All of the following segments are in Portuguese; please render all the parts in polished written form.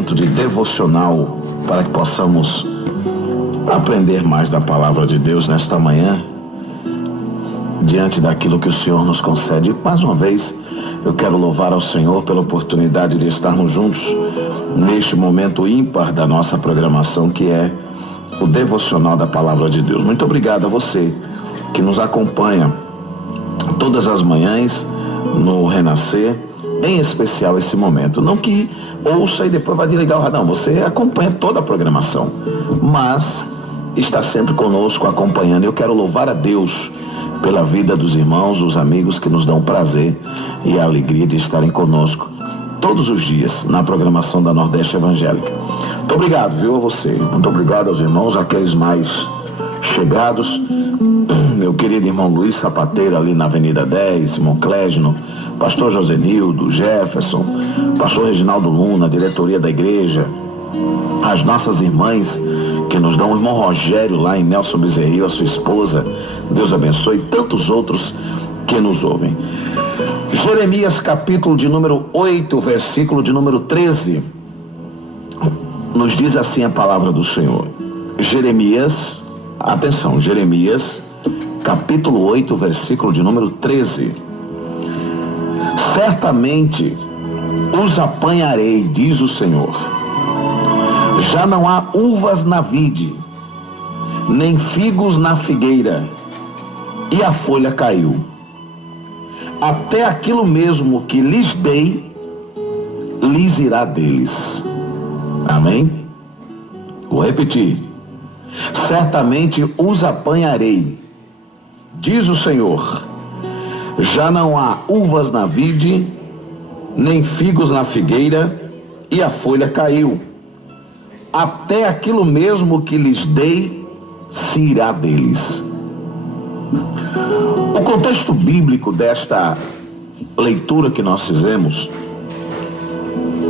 momento de devocional para que possamos aprender mais da palavra de Deus nesta manhã, diante daquilo que o Senhor nos concede. Mais uma vez, eu quero louvar ao Senhor pela oportunidade de estarmos juntos neste momento ímpar da nossa programação, que é o devocional da palavra de Deus. Muito obrigado a você que nos acompanha todas as manhãs no Renascer, em especial esse momento. Não que ouça e depois vai desligar o radar, você acompanha toda a programação, mas está sempre conosco acompanhando. Eu quero louvar a Deus pela vida dos irmãos, dos amigos que nos dão o prazer e a alegria de estarem conosco todos os dias na programação da Nordeste Evangélica. Muito obrigado, viu, a você. Muito obrigado aos irmãos, aqueles mais chegados. Meu querido irmão Luiz Sapateiro, ali na Avenida 10, irmão Clésio, pastor Josenildo, Jefferson, pastor Reginaldo Luna, diretoria da igreja, as nossas irmãs que nos dão, o irmão Rogério lá em Nelson Bezerril, a sua esposa, Deus abençoe, e tantos outros que nos ouvem. Jeremias capítulo de número 8, versículo de número 13, nos diz assim a palavra do Senhor. Jeremias, atenção, Jeremias capítulo 8, versículo de número 13. Certamente os apanharei, diz o Senhor. Já não há uvas na vide, nem figos na figueira, e a folha caiu. Até aquilo mesmo que lhes dei, lhes irá deles. Amém? Vou repetir. Certamente os apanharei, diz o Senhor. Já não há uvas na vide, nem figos na figueira, e a folha caiu. Até aquilo mesmo que lhes dei, se irá deles. O contexto bíblico desta leitura que nós fizemos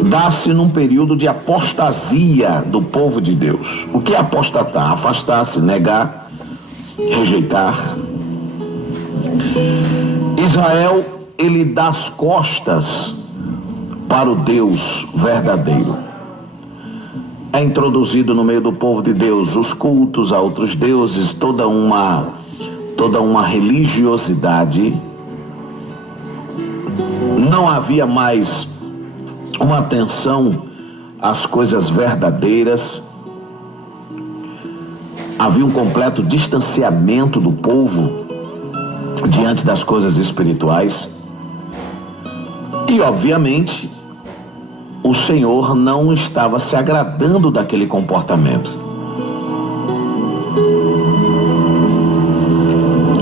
dá-se num período de apostasia do povo de Deus. O que é apostatar? Afastar-se, negar, rejeitar. Israel, ele dá as costas para o Deus verdadeiro. É introduzido no meio do povo de Deus os cultos a outros deuses, toda uma religiosidade. Não havia mais uma atenção às coisas verdadeiras. Havia um completo distanciamento do povo diante das coisas espirituais. E, obviamente, o Senhor não estava se agradando daquele comportamento.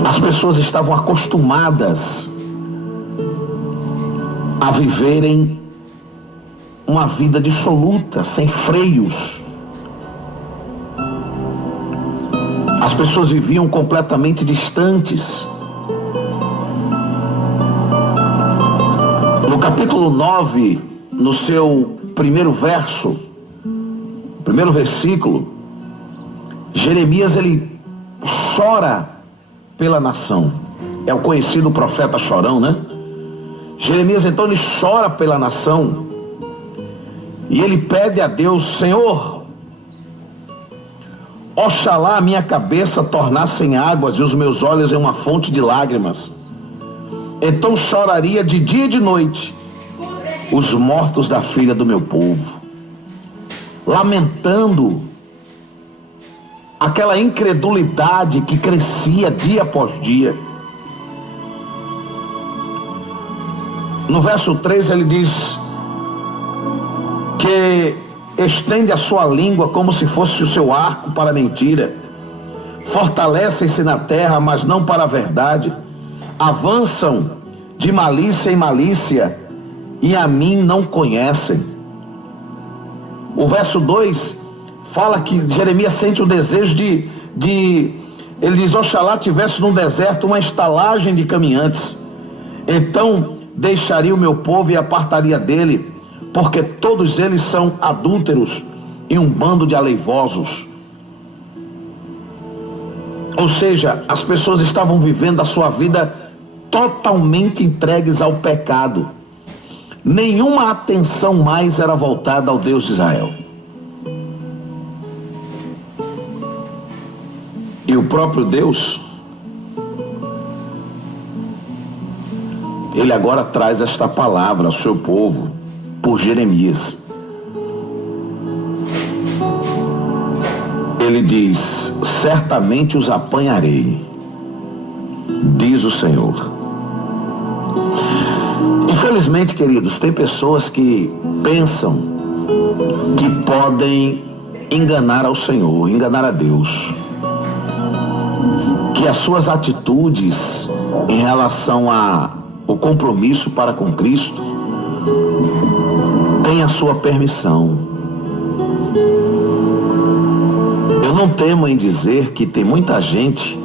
As pessoas estavam acostumadas a viverem uma vida dissoluta, sem freios. As pessoas viviam completamente distantes. No capítulo 9, no seu primeiro verso, primeiro versículo, Jeremias, ele chora pela nação. É o conhecido profeta chorão, né? Jeremias, então, ele chora pela nação e ele pede a Deus: Senhor, oxalá a minha cabeça tornasse em águas e os meus olhos em uma fonte de lágrimas. Então choraria de dia e de noite os mortos da filha do meu povo, lamentando aquela incredulidade que crescia dia após dia. No verso 3 ele diz que estende a sua língua como se fosse o seu arco para a mentira, fortalecem-se na terra, mas não para a verdade, avançam de malícia em malícia, e a mim não conhecem. O verso 2 fala que Jeremias sente o desejo ele diz: oxalá tivesse no deserto uma estalagem de caminhantes, então deixaria o meu povo e apartaria dele, porque todos eles são adúlteros e um bando de aleivosos. Ou seja, as pessoas estavam vivendo a sua vida totalmente entregues ao pecado, nenhuma atenção mais era voltada ao Deus de Israel. E o próprio Deus, Ele agora traz esta palavra ao seu povo, por Jeremias. Ele diz: certamente os apanharei, diz o Senhor. Infelizmente, queridos, tem pessoas que pensam que podem enganar ao Senhor, enganar a Deus, que as suas atitudes em relação ao compromisso para com Cristo têm a sua permissão. Eu não temo em dizer que tem muita gente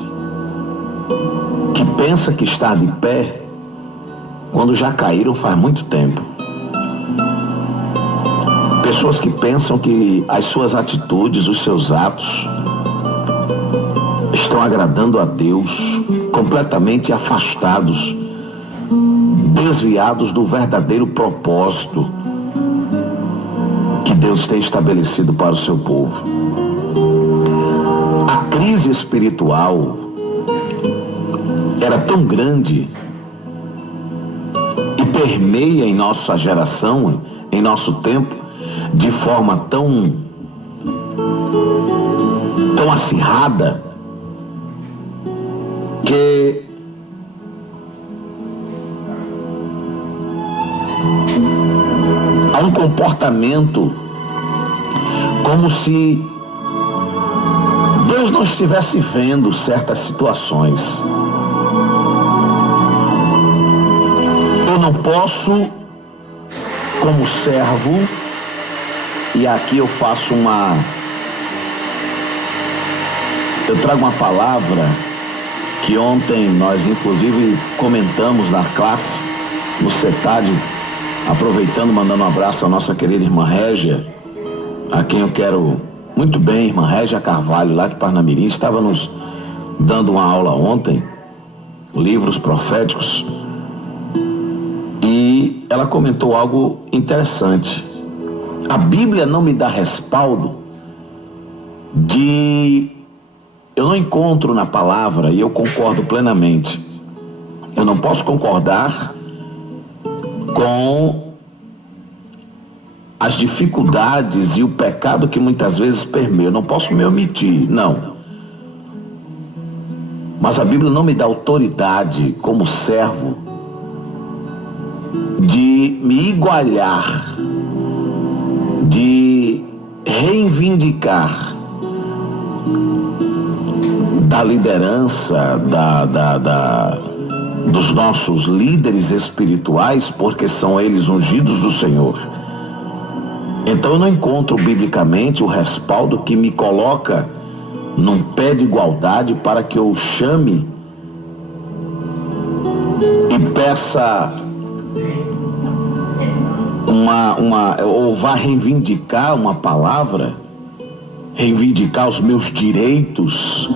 que pensa que está de pé quando já caíram faz muito tempo. Pessoas que pensam que as suas atitudes, os seus atos estão agradando a Deus, completamente afastados, desviados do verdadeiro propósito que Deus tem estabelecido para o seu povo. A crise espiritual era tão grande e permeia em nossa geração, em nosso tempo, de forma tão acirrada, que há um comportamento como se Deus não estivesse vendo certas situações. Eu não posso, como servo, e aqui eu trago uma palavra que ontem nós inclusive comentamos na classe, no CETAD, aproveitando, mandando um abraço à nossa querida irmã Régia, a quem eu quero muito bem, irmã Régia Carvalho, lá de Parnamirim, estava nos dando uma aula ontem, livros proféticos, e ela comentou algo interessante. A Bíblia não me dá respaldo eu não encontro na palavra, e eu concordo plenamente, eu não posso concordar com as dificuldades e o pecado que muitas vezes permeia. Eu não posso me omitir, não. Mas a Bíblia não me dá autoridade como servo de me igualar, de reivindicar da liderança, dos nossos líderes espirituais, porque são eles ungidos do Senhor. Então eu não encontro biblicamente o respaldo que me coloca num pé de igualdade para que eu chame e peça ou vá reivindicar uma palavra, reivindicar os meus direitos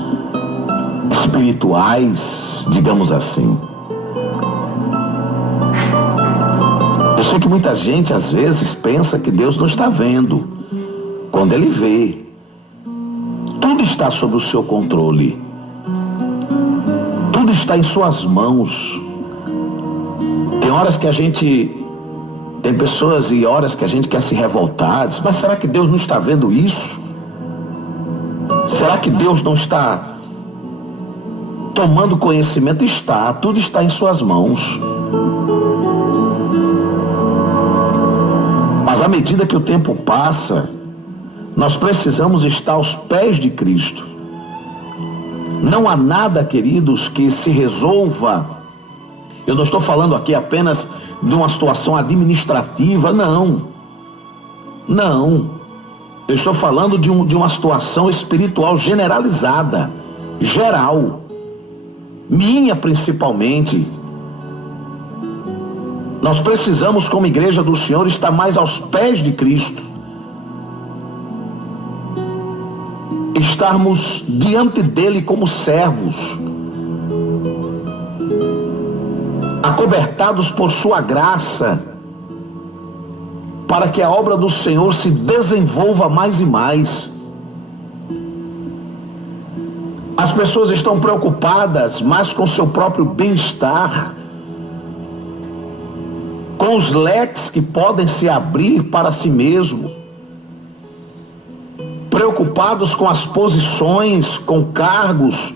espirituais, digamos assim. Eu sei que muita gente às vezes pensa que Deus não está vendo, quando Ele vê. Tudo está sob o seu controle, tudo está em suas mãos. Tem pessoas e horas que a gente quer se revoltar, mas será que Deus não está vendo isso? Será que Deus não está tomando conhecimento? Está, tudo está em suas mãos. Mas à medida que o tempo passa, nós precisamos estar aos pés de Cristo. Não há nada, queridos, que se resolva. Eu não estou falando aqui apenas de uma situação administrativa, não. Eu estou falando de uma situação espiritual generalizada, geral, minha principalmente. Nós precisamos, como igreja do Senhor, estar mais aos pés de Cristo, estarmos diante dele como servos, acobertados por sua graça, para que a obra do Senhor se desenvolva mais e mais. As pessoas estão preocupadas mais com seu próprio bem-estar, com os leques que podem se abrir para si mesmo, preocupados com as posições, com cargos,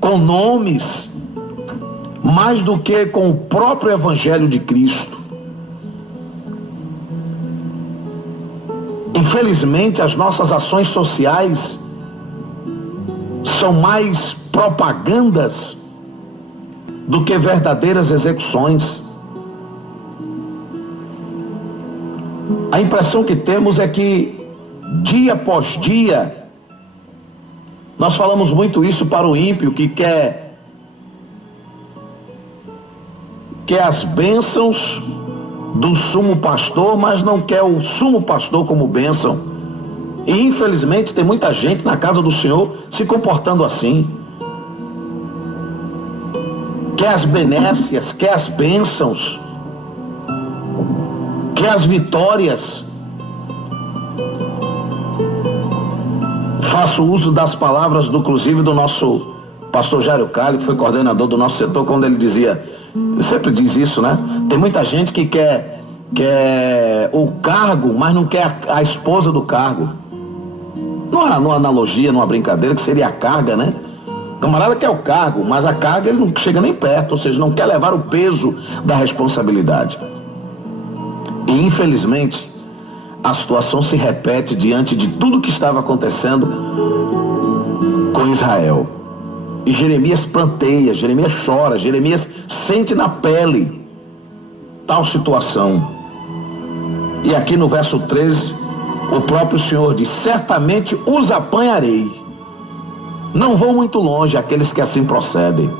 com nomes, mais do que com o próprio Evangelho de Cristo. Infelizmente, as nossas ações sociais são mais propagandas do que verdadeiras execuções. A impressão que temos é que, dia após dia, nós falamos muito isso para o ímpio, que quer as bênçãos do sumo pastor, mas não quer o sumo pastor como bênção. E infelizmente tem muita gente na casa do Senhor se comportando assim. Quer as benécias, quer as bênçãos, quer as vitórias. Faço uso das palavras, inclusive, do nosso pastor Jairo Cali, que foi coordenador do nosso setor, quando ele dizia, sempre diz isso, né? Tem muita gente que quer o cargo, mas não quer a esposa do cargo. Numa analogia, numa brincadeira, que seria a carga, né? O camarada quer o cargo, mas a carga ele não chega nem perto, ou seja, não quer levar o peso da responsabilidade. E infelizmente, a situação se repete diante de tudo que estava acontecendo com Israel. E Jeremias pranteia, Jeremias chora, Jeremias sente na pele tal situação. E aqui no verso 13, o próprio Senhor diz: certamente os apanharei. Não vão muito longe aqueles que assim procedem.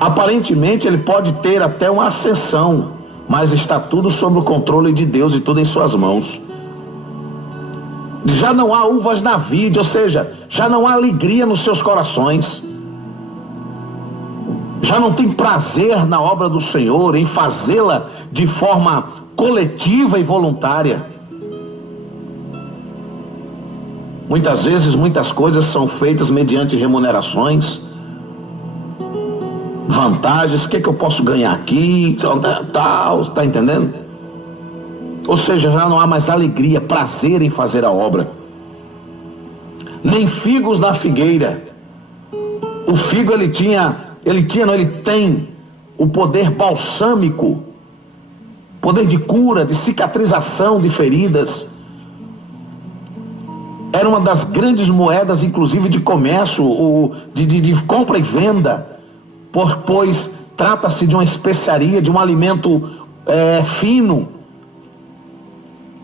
Aparentemente ele pode ter até uma ascensão, mas está tudo sob o controle de Deus e tudo em suas mãos. Já não há uvas na vide, ou seja, já não há alegria nos seus corações. Já não tem prazer na obra do Senhor, em fazê-la de forma coletiva e voluntária. Muitas vezes, muitas coisas são feitas mediante remunerações, vantagens. O que eu posso ganhar aqui, tal, tá entendendo? Ou seja, já não há mais alegria, prazer em fazer a obra. Nem figos na figueira. O figo ele tem o poder balsâmico, poder de cura, de cicatrização de feridas. Era uma das grandes moedas, inclusive de comércio, de compra e venda, pois trata-se de uma especiaria, de um alimento fino,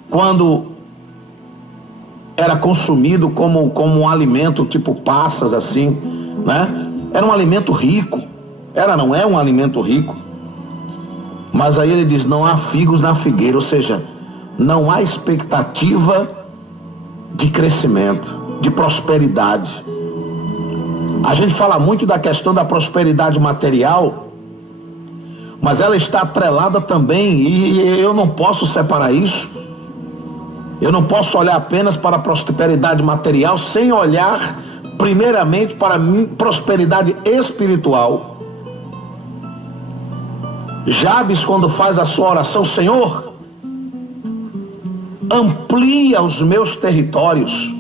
quando era consumido como um alimento tipo passas, assim, né? Era um alimento rico. Não é um alimento rico. Mas aí ele diz: não há figos na figueira, ou seja, não há expectativa de crescimento, de prosperidade. A gente fala muito da questão da prosperidade material, mas ela está atrelada também, e eu não posso separar isso. Eu não posso olhar apenas para a prosperidade material sem olhar primeiramente para a prosperidade espiritual. Jabes, quando faz a sua oração: Senhor, amplia os meus territórios,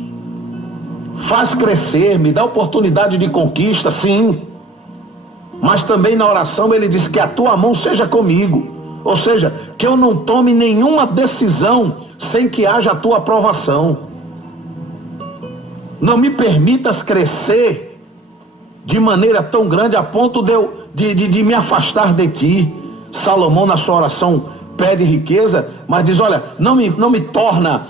faz crescer, me dá oportunidade de conquista, sim. Mas também na oração ele diz que a tua mão seja comigo. Ou seja, que eu não tome nenhuma decisão sem que haja a tua aprovação. Não me permitas crescer de maneira tão grande a ponto de me afastar de ti. Salomão, na sua oração, pede riqueza, mas diz: olha, não me torna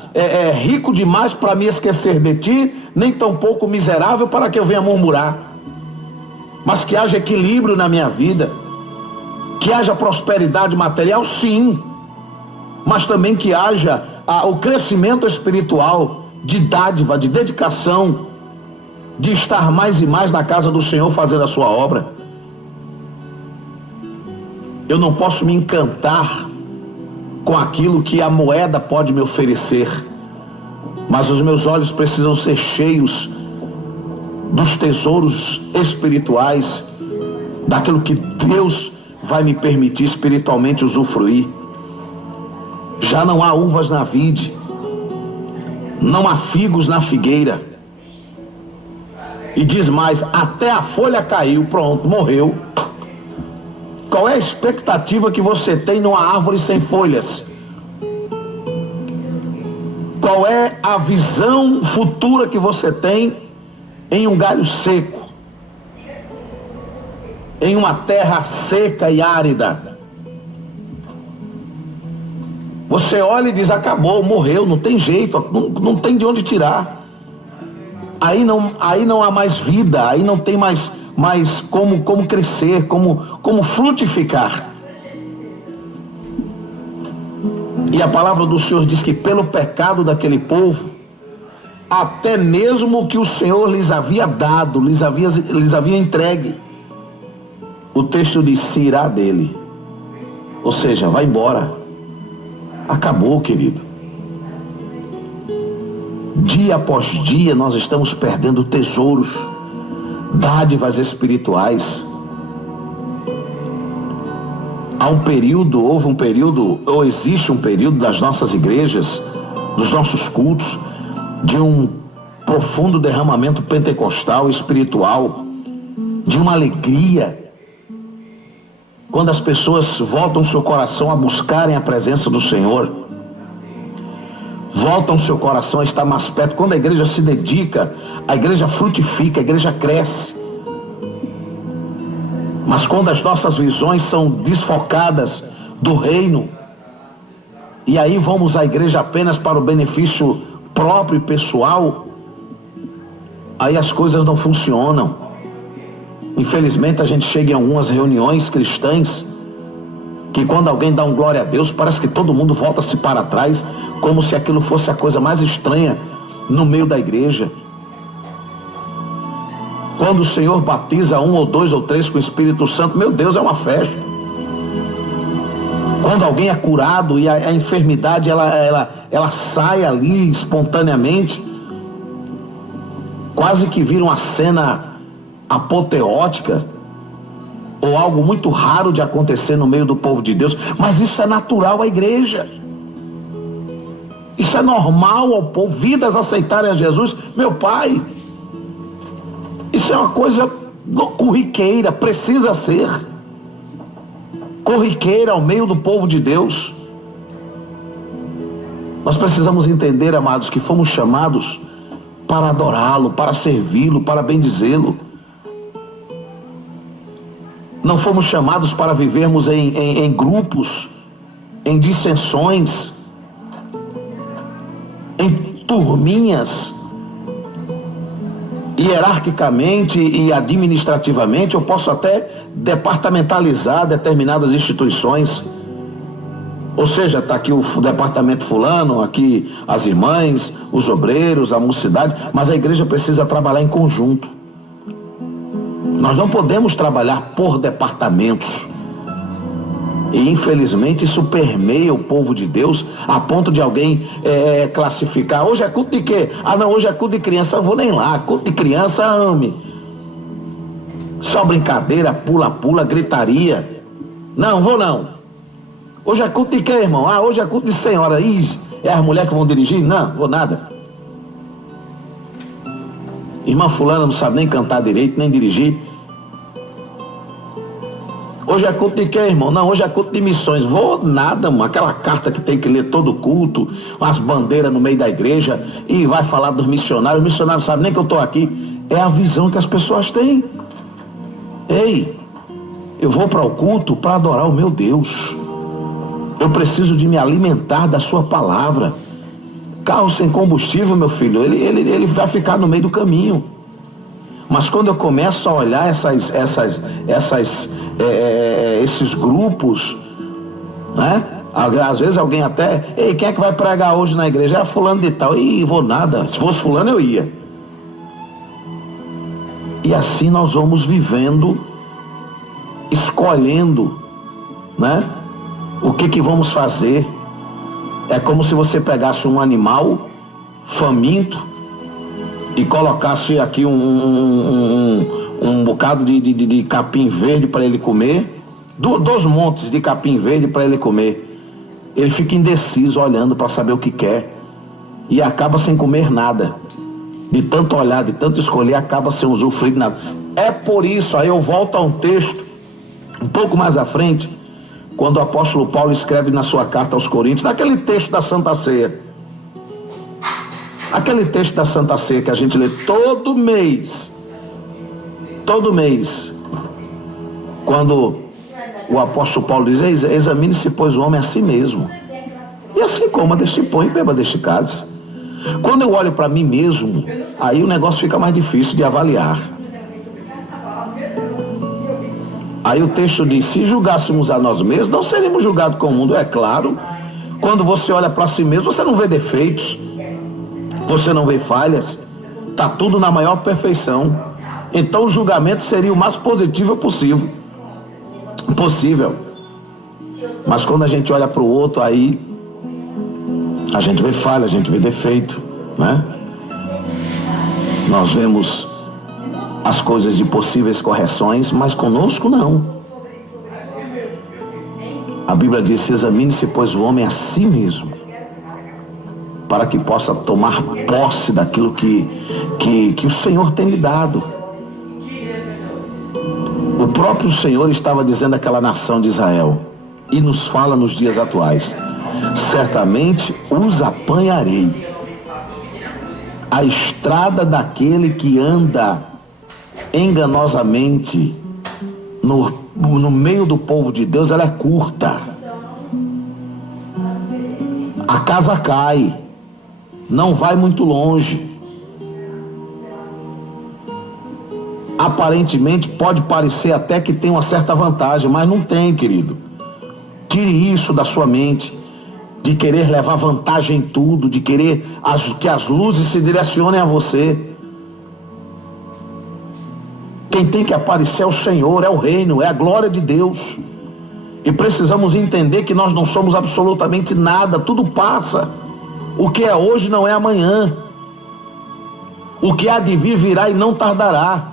rico demais para me esquecer de ti, nem tampouco miserável para que eu venha murmurar. Mas que haja equilíbrio na minha vida. Que haja prosperidade material, sim, mas também que haja o crescimento espiritual, de dádiva, de dedicação, de estar mais e mais na casa do Senhor fazendo a sua obra. Eu não posso me encantar com aquilo que a moeda pode me oferecer, mas os meus olhos precisam ser cheios dos tesouros espirituais, daquilo que Deus vai me permitir espiritualmente usufruir. Já não há uvas na vide, não há figos na figueira. E diz mais, até a folha caiu, pronto, morreu. Qual é a expectativa que você tem numa árvore sem folhas? Qual é a visão futura que você tem em um galho seco? Em uma terra seca e árida? Você olha e diz, acabou, morreu, não tem jeito, não tem de onde tirar. Aí não há mais vida, aí não tem mais como crescer, como frutificar. E a palavra do Senhor diz que pelo pecado daquele povo, até mesmo o que o Senhor lhes havia dado, lhes havia entregue, o texto diz, se irá dele. Ou seja, vai embora. Acabou, querido. Dia após dia nós estamos perdendo tesouros, dádivas espirituais. Existe um período das nossas igrejas, dos nossos cultos, de um profundo derramamento pentecostal, espiritual, de uma alegria, quando as pessoas voltam seu coração a buscarem a presença do Senhor, voltam seu coração a estar mais perto. Quando a igreja se dedica, a igreja frutifica, a igreja cresce. Mas quando as nossas visões são desfocadas do reino, e aí vamos à igreja apenas para o benefício próprio e pessoal, aí as coisas não funcionam. Infelizmente a gente chega em algumas reuniões cristãs que quando alguém dá um glória a Deus, parece que todo mundo volta-se para trás, como se aquilo fosse a coisa mais estranha no meio da igreja. Quando o Senhor batiza 1 ou 2 ou 3 com o Espírito Santo, meu Deus, é uma festa. Quando alguém é curado e a enfermidade ela sai ali espontaneamente, quase que vira uma cena apoteótica, ou algo muito raro de acontecer no meio do povo de Deus, mas isso é natural à igreja. Isso é normal ao povo, vidas aceitarem a Jesus. Meu pai, isso é uma coisa corriqueira, precisa ser corriqueira ao meio do povo de Deus. Nós precisamos entender, amados, que fomos chamados para adorá-lo, para servi-lo, para bendizê-lo. Não fomos chamados para vivermos em grupos, em dissensões, em turminhas. Hierarquicamente e administrativamente, eu posso até departamentalizar determinadas instituições. Ou seja, está aqui o departamento fulano, aqui as irmãs, os obreiros, a mocidade, mas a igreja precisa trabalhar em conjunto. Nós não podemos trabalhar por departamentos. E infelizmente isso permeia o povo de Deus a ponto de alguém classificar. Hoje é culto de quê? Ah não, hoje é culto de criança, eu vou nem lá. Culto de criança, ame. Só brincadeira, pula-pula, gritaria. Não, vou não. Hoje é culto de quê, irmão? Ah, hoje é culto de senhora. Ih, é as mulheres que vão dirigir? Não, vou nada. Irmã fulana não sabe nem cantar direito, nem dirigir. Hoje é culto de quê, irmão? Não, hoje é culto de missões. Vou nada, mano. Aquela carta que tem que ler todo culto, umas bandeiras no meio da igreja, e vai falar dos missionários. O missionário não sabe nem que eu estou aqui. É a visão que as pessoas têm. Ei, eu vou para o culto para adorar o meu Deus. Eu preciso de me alimentar da sua palavra. Carro sem combustível, meu filho, ele vai ficar no meio do caminho. Mas quando eu começo a olhar esses grupos, né? Às vezes alguém até, ei, quem é que vai pregar hoje na igreja? É fulano de tal. Ih, vou nada. Se fosse fulano eu ia. E assim nós vamos vivendo, escolhendo, né? O que vamos fazer. É como se você pegasse um animal faminto e colocasse aqui um bocado de capim verde para ele comer, 2 montes de capim verde para ele comer. Ele fica indeciso olhando para saber o que quer e acaba sem comer nada. De tanto olhar, de tanto escolher, acaba sem usufruir de nada. É por isso, aí eu volto a um texto um pouco mais à frente, quando o apóstolo Paulo escreve na sua carta aos Coríntios, naquele texto da Santa Ceia. Aquele texto da Santa Ceia que a gente lê todo mês, quando o apóstolo Paulo diz: examine-se, pois, o homem a si mesmo, e assim coma deste pão e beba deste cálice. Quando eu olho para mim mesmo, aí o negócio fica mais difícil de avaliar. Aí o texto diz: se julgássemos a nós mesmos, não seríamos julgados com o mundo. É claro, quando você olha para si mesmo, você não vê defeitos, você não vê falhas, está tudo na maior perfeição. Então o julgamento seria o mais positivo possível. Mas quando a gente olha para o outro, aí a gente vê falha, a gente vê defeito, né? Nós vemos as coisas de possíveis correções, mas conosco não. A Bíblia diz: examine-se, pois, o homem a si mesmo, para que possa tomar posse daquilo que o Senhor tem lhe dado. O próprio Senhor estava dizendo àquela nação de Israel, e nos fala nos dias atuais: certamente os apanharei. A estrada daquele que anda enganosamente no meio do povo de Deus, ela é curta. A casa cai, não vai muito longe. Aparentemente pode parecer até que tem uma certa vantagem, mas não tem, querido. Tire isso da sua mente, de querer levar vantagem em tudo, de querer que as luzes se direcionem a você. Quem tem que aparecer é o Senhor, é o reino, é a glória de Deus. E precisamos entender que nós não somos absolutamente nada, tudo passa. O que é hoje não é amanhã. O que há de vir virá e não tardará.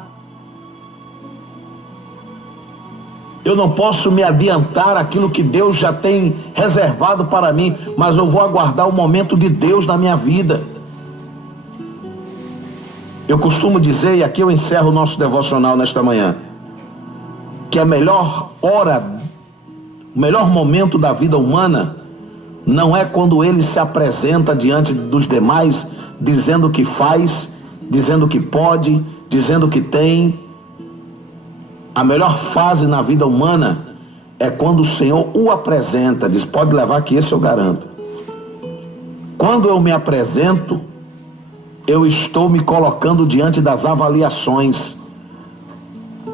Eu não posso me adiantar aquilo que Deus já tem reservado para mim, mas eu vou aguardar o momento de Deus na minha vida. Eu costumo dizer, e aqui eu encerro o nosso devocional nesta manhã, que a melhor hora, o melhor momento da vida humana não é quando ele se apresenta diante dos demais, dizendo que faz, dizendo que pode, dizendo que tem. A melhor fase na vida humana é quando o Senhor o apresenta, diz: pode levar que esse eu garanto. Quando eu me apresento, eu estou me colocando diante das avaliações,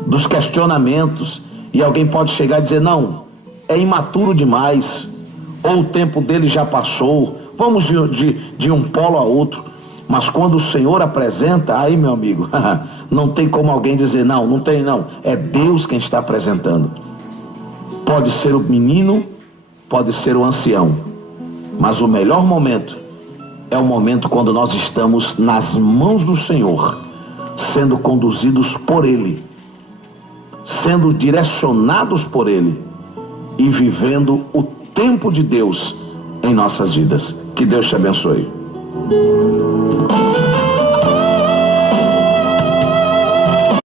dos questionamentos, e alguém pode chegar e dizer: não, é imaturo demais, ou o tempo dele já passou, vamos de um polo a outro. Mas quando o Senhor apresenta, aí, meu amigo, não tem como alguém dizer não, não tem não. É Deus quem está apresentando. Pode ser o menino, pode ser o ancião, mas o melhor momento é o momento quando nós estamos nas mãos do Senhor, sendo conduzidos por Ele, sendo direcionados por Ele e vivendo o tempo de Deus em nossas vidas. Que Deus te abençoe.